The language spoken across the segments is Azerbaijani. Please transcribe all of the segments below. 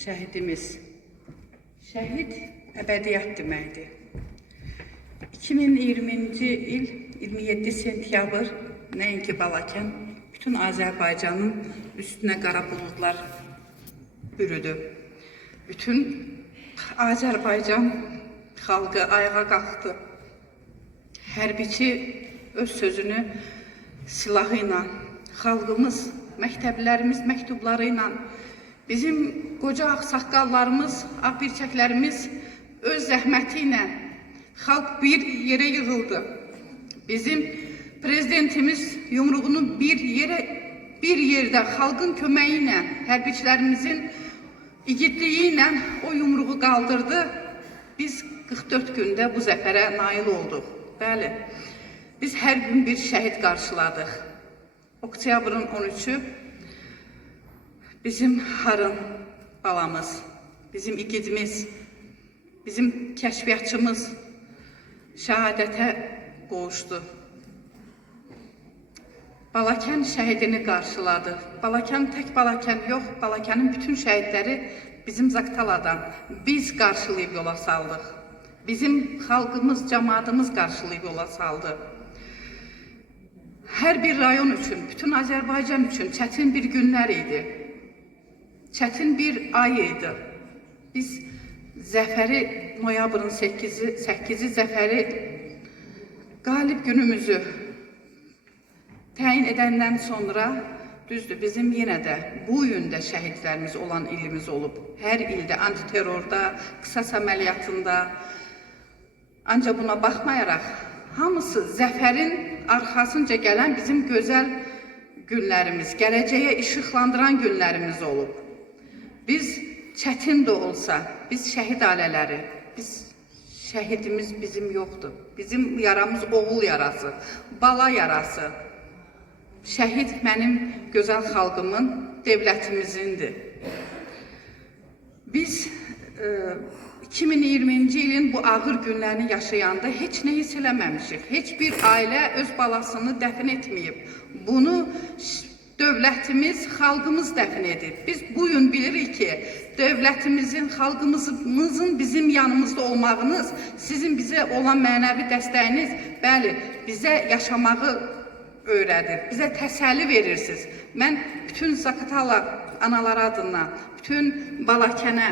şəhidimiz. Şəhid əbədiyyət deməkdir. 2020-ci il 27 sentyabr nəinki Balakən, bütün Azərbaycanın üstünə qara buludlar bürüdü. Bütün Azərbaycan xalqı ayağa qalxdı. Hərbiçi öz sözünü silahı ilə, xalqımız, məktəblərimiz məktubları ilə, bizim qoca ağsaqqallarımız, ağbirçəklərimiz öz zəhməti ilə xalq bir yerə yığıldı. Bizim prezidentimiz yumruğunu bir yerdə xalqın köməyi ilə, hərbiçilərimizin igidliyi ilə o yumruğu qaldırdı. Biz 44 gündə bu zəfərə nail olduq. Bəli, biz hər gün bir şəhid qarşıladıq. Oktyabrın 13-ü bizim Harın balamız, bizim igidimiz, bizim kəşfiyyatçımız şəhadətə qovuşdu. Balakən şəhidini qarşıladı. Balakən tək Balakən yox, Balakənin bütün şəhidləri bizim Zaqataladan biz qarşılayıb yola saldıq. Bizim xalqımız, cəmaatımız qarşılayıb yola saldı. Hər bir rayon üçün, bütün Azərbaycan üçün çətin bir günlər idi. Çətin bir ay idi. Biz zəfəri, noyabrın 8-i zəfəri, qalib günümüzü təyin edəndən sonra, düzdür, bizim yenə də bu yöndə şəhidlərimiz olan ilimiz olub. Hər ildə antiterrorda, qisas əməliyyatında. Ancaq buna baxmayaraq, hamısı zəfərin arxasınca gələn bizim gözəl günlərimiz, gələcəyə işıqlandıran günlərimiz olub. Biz çətin də olsa, biz şəhid ailələri, şəhidimiz bizim yoxdur. Bizim yaramız oğul yarası, bala yarası. Şəhid mənim gözəl xalqımın, dövlətimizindir. Biz 2020-ci ilin bu ağır günlərini yaşayanda heç nə hiss eləməmişik. Heç bir ailə öz balasını dəfn etməyib. Bunu dövlətimiz, xalqımız dəfn edib. Biz bu gün bilirik ki, dövlətimizin, xalqımızın bizim yanımızda olmağınız, sizin bizə olan mənəvi dəstəyiniz, bəli, bizə yaşamağı öyrədir, bizə təsəlli verirsiniz. Mən bütün Zaqatala anaları adına, bütün Balakənə,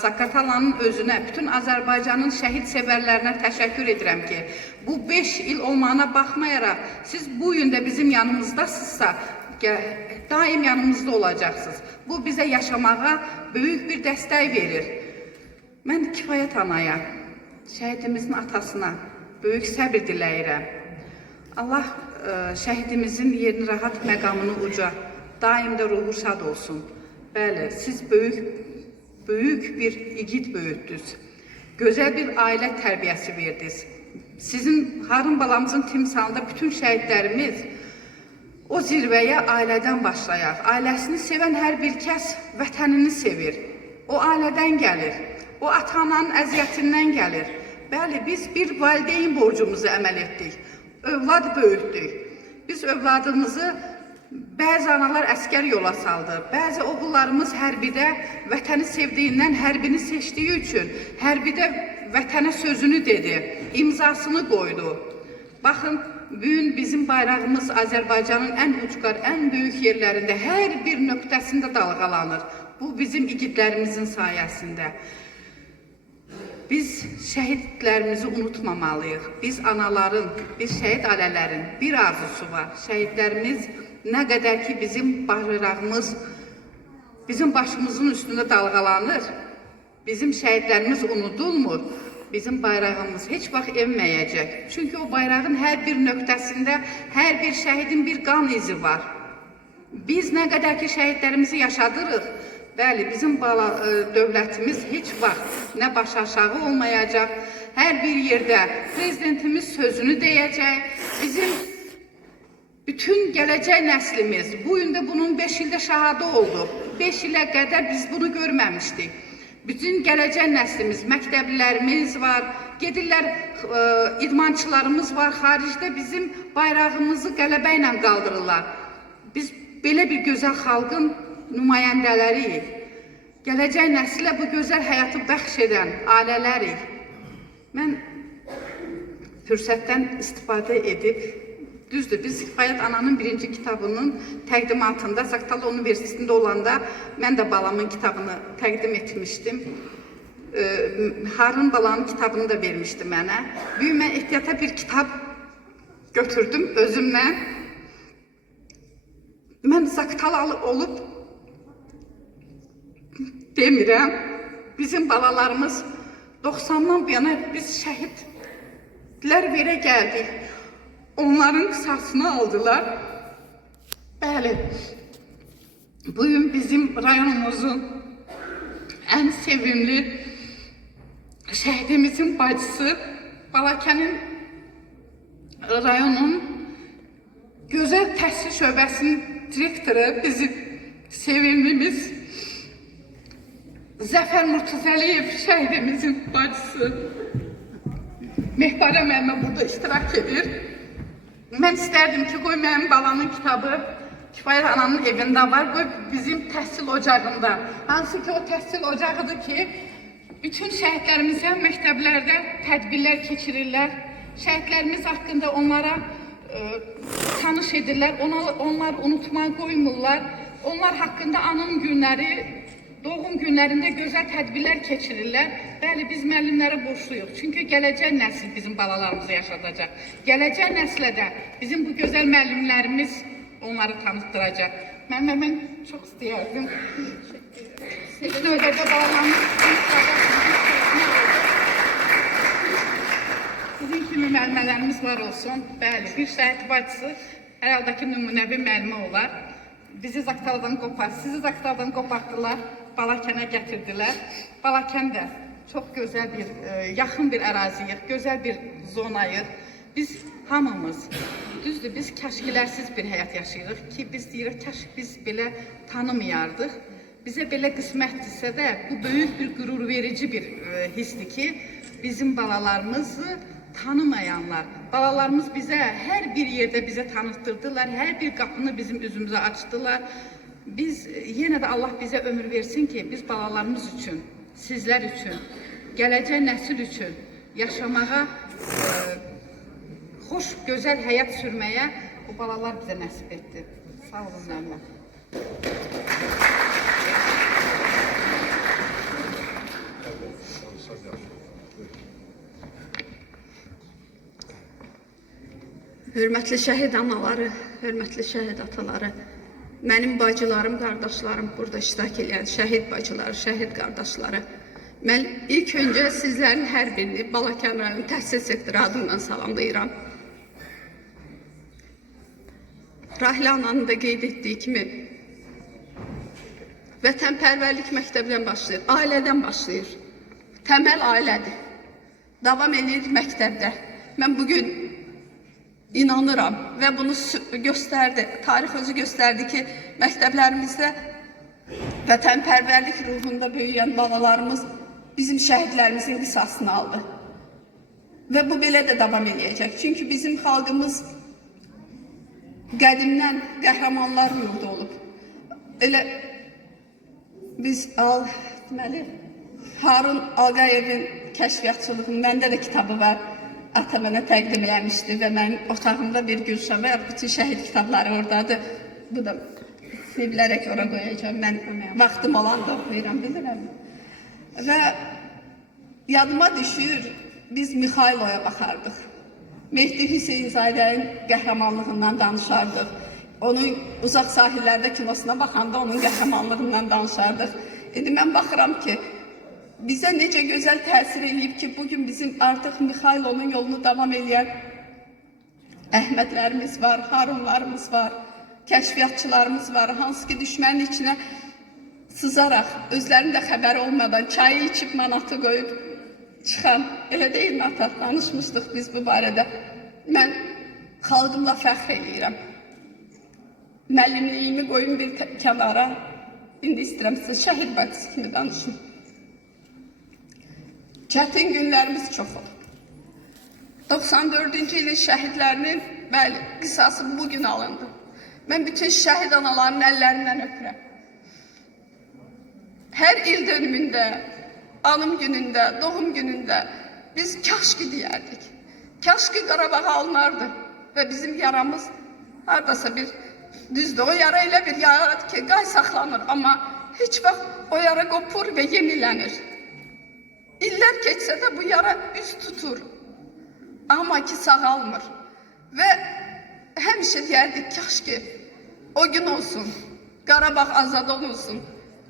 Zaqatalanın özünə, bütün Azərbaycanın şəhid sevərlərinə təşəkkür edirəm ki, bu 5 il olmağına baxmayaraq, siz bu gün də bizim yanımızdasınızsa, daim yanımızda olacaqsınız. Bu bizə yaşamağa böyük bir dəstək verir. Mən Kifayət anaya, şəhidimizin atasına böyük səbir diləyirəm. Allah şəhidimizin yerini rahat, məqamını uca, daim də ruhu şad olsun. Bəli, siz böyük bir igid böyütdünüz. Gözəl bir ailə tərbiyəsi verdiniz. Sizin Harun balamızın timsalında bütün şəhidlərimiz o zirvəyə ailədən başlayaq. Ailəsini sevən hər bir kəs vətənini sevir. O ailədən gəlir. O ata-ananın əziyyətindən gəlir. Bəli, biz bir valideyn borcumuzu əməl etdik. Övlad böyütdük. Biz övladımızı, bəzi analar əskər yola saldı. Bəzi oğullarımız hərbidə vətəni sevdiyindən hərbini seçdiyi üçün hərbidə vətənə sözünü dedi, imzasını qoydu. Baxın, bugün bizim bayrağımız Azərbaycanın ən ucqar, ən böyük yerlərində, hər bir nöqtəsində dalğalanır. Bu bizim igidlərimizin sayəsində. Biz şəhidlərimizi unutmamalıyıq. Biz anaların, biz şəhid ailələrin bir arzusu var. Şəhidlərimiz nə qədər ki bizim bayrağımız bizim başımızın üstündə dalğalanır, bizim şəhidlərimiz unudulmur, bizim bayrağımız heç vaxt enməyəcək. Çünki o bayrağın hər bir nöqtəsində hər bir şəhidin bir qan izi var. Biz nə qədər ki şəhidlərimizi yaşadırıq, bəli, bizim dövlətimiz heç vaxt nə baş aşağı olmayacaq. Hər bir yerdə prezidentimiz sözünü deyəcək. Bizim bütün gələcək nəslimiz, bu gün də bunun 5 ildə şahadı oldu. 5 ilə qədər biz bunu görməmişdik. Bütün gələcək nəslimiz, məktəblilərimiz var, gedirlər, idmançılarımız var, xaricdə bizim bayrağımızı qələbə ilə qaldırırlar. Biz belə bir gözəl xalqın nümayəndələriyik. gələcək nəslə bu gözəl həyatı bəxş edən ailələrik. Mən fürsətdən istifadə edib, düzdür, biz Kifayət Ananın birinci kitabının təqdimatında Zaqatala Universitetində olanda mən də balamın kitabını təqdim etmişdim. Harun balanın kitabını da vermişdi mənə. Bugün mən ehtiyata bir kitab götürdüm özümlə. Mən Zaqatalalı olub demirəm. Bizim balalarımız 90'dan bu yana biz şəhidlər verə gəldik. Onların qısasını aldılar. Bəli, bugün bizim rayonumuzun ən sevimli şəhidimizin bacısı, Balakənin rayonun gözəl təhsil şöbəsinin direktoru, bizim sevimlimiz Zəfər Murtuzəliyev şəhidimizin bacısı Mehbara müəllimə burada iştirak edir. Mən istərdim ki, qoy mənim balamın kitabı Kifayət Ananın evində var, qoy bizim təhsil ocağında. Hansı ki, o təhsil ocağıdır ki, bütün şəhidlərimizə məktəblərdə tədbirlər keçirirlər. Şəhidlərimiz haqqında onlara tanış edirlər, onlar unutmağa qoymurlar. Onlar haqqında anım günləri, doğum günlərində gözəl tədbirlər keçirirlər. Bəli, biz müəllimlərə borçluyuq. Çünki gələcək nəsil bizim balalarımızı yaşadacaq. Gələcək nəslə də bizim bu gözəl müəllimlərimiz onları tanıtdıracaq. Mən çox istəyərdim. İlk növbədə balalarımız sizin kimi müəllimələrimiz var olsun. Bəli, bir şəhid bacısı hər haldakı nümunəvi müəllimə olar. Bizi Zaqataladan qopartdılar, sizi Zaqataladan qopartdılar, Balakənə gətirdilər. Balakən də çox gözəl bir, yaxın bir əraziyik, gözəl bir zonayıq. Biz hamımız, düzdür, biz kəşkilərsiz bir həyat yaşayırıq ki, biz deyirik, kəşk biz belə tanımayardıq. Bizə belə qismətdirsə də, bu böyük bir qürur verici bir hisdir ki, bizim balalarımızı tanımayanlar, balalarımız bizə hər bir yerdə bizə tanıtdırdılar, hər bir qapını bizim üzümüzə açdılar. Biz, yenə də Allah bizə ömür versin ki, biz balalarımız üçün, sizlər üçün, gələcək nəsil üçün yaşamağa, xoş, gözəl həyat sürməyə bu balalar bizə nəsib etdi. Sağ olun, müəllimə. Hörmətli şəhid anaları, hörmətli şəhid ataları, mənim bacılarım, qardaşlarım, burada iştirak edən şəhid bacıları, şəhid qardaşları. Mən ilk öncə sizlərin hər birini Balakən rayon təhsil sektoru adından salamlayıram. Rahilə ananın da qeyd etdiyi kimi, vətənpərvərlik məktəbdən başlayır, ailədən başlayır. Təməl ailədir. Davam edir məktəbdə. Mən bugün inanıram və bunu göstərdi, tarix özü göstərdi ki, məktəblərimizdə vətənpərvərlik ruhunda böyüyən balalarımız bizim şəhidlərimizin qisasını aldı. Və bu belə də davam edəcək. Çünki bizim xalqımız qədimdən qəhrəmanlar yurdu olub. Elə biz Harun Ağayevin kəşfiyyatçılığının məndə də kitabı var. Ata mənə təqdim eləmişdi və mənim otağımda bir gülşən və bütün şəhid kitabları oradadır. Bu da sevilərək ora qoyacağım. Mən vaxtım olanda oxuyuram, bilirəm. Və yadıma düşür, biz Mixayloya baxardıq. Mehdi Hüseynzadənin qəhrəmanlığından danışardıq. Onun uzaq sahillərdə kinosuna baxanda onun qəhrəmanlığından danışardıq. İndi mən baxıram ki, bizə necə gözəl təsir edib ki, bugün bizim artıq Mixaylonun yolunu davam edən Əhmədlərimiz var, Harunlarımız var, kəşfiyyatçılarımız var, hansı ki düşmənin içinə sızaraq, özlərinin də xəbəri olmadan çayı içib manatı qoyub çıxan, elə deyil mi ata? Danışmışdıq biz bu barədə. Mən xalqımla fəxr edirəm. Müəllimliyimi qoyun bir kənara, indi istəyirəm sizə şəhid bacısı kimi danışım. Çətin günlərimiz çox olub. 94-cü ilin şəhidlərinin qisası bugün alındı. Mən bütün şəhid anaların əllərindən öpürəm. Hər il dönümündə, anım günündə, doğum günündə biz kaşki deyərdik. Kaşki Qarabağa alınardı və bizim yaramız hardasa bir düzdür. O yara elə bir yaradır ki, qay saxlanır, amma heç vaxt o yara qopur və yenilənir. İllər keçsə də bu yara üz tutur, amma ki sağalmır. Və həmişə deyərdik, kaşki o gün olsun, Qarabağ azad olunsun.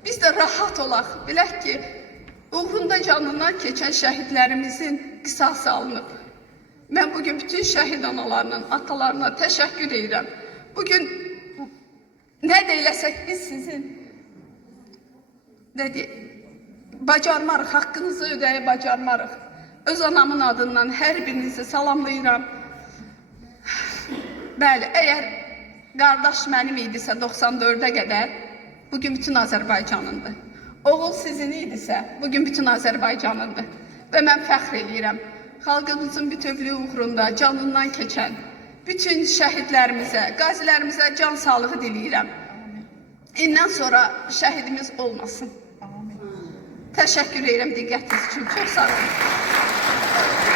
Biz də rahat olaq, bilək ki, uğrunda canından keçən şəhidlərimizin qisası alınıb. Mən bugün bütün şəhid analarının, atalarına təşəkkür edirəm. Bugün nə deyiləsək biz sizin bacarmarıq, haqqınızı ödəyə bacarmarıq. Öz anamın adından hər birinizi salamlayıram. Bəli, əgər qardaş mənim idisə 94-ə qədər, bugün bütün Azərbaycanındır. Oğul sizin idisə, bugün bütün Azərbaycanındır. Və mən fəxr edirəm. Xalqımızın bütövlüyü uğrunda canından keçən bütün şəhidlərimizə, qazilərimizə can sağlığı diləyirəm. İndən sonra şəhidimiz olmasın. Təşəkkür edirəm diqqətiniz üçün. Çox sağ olun.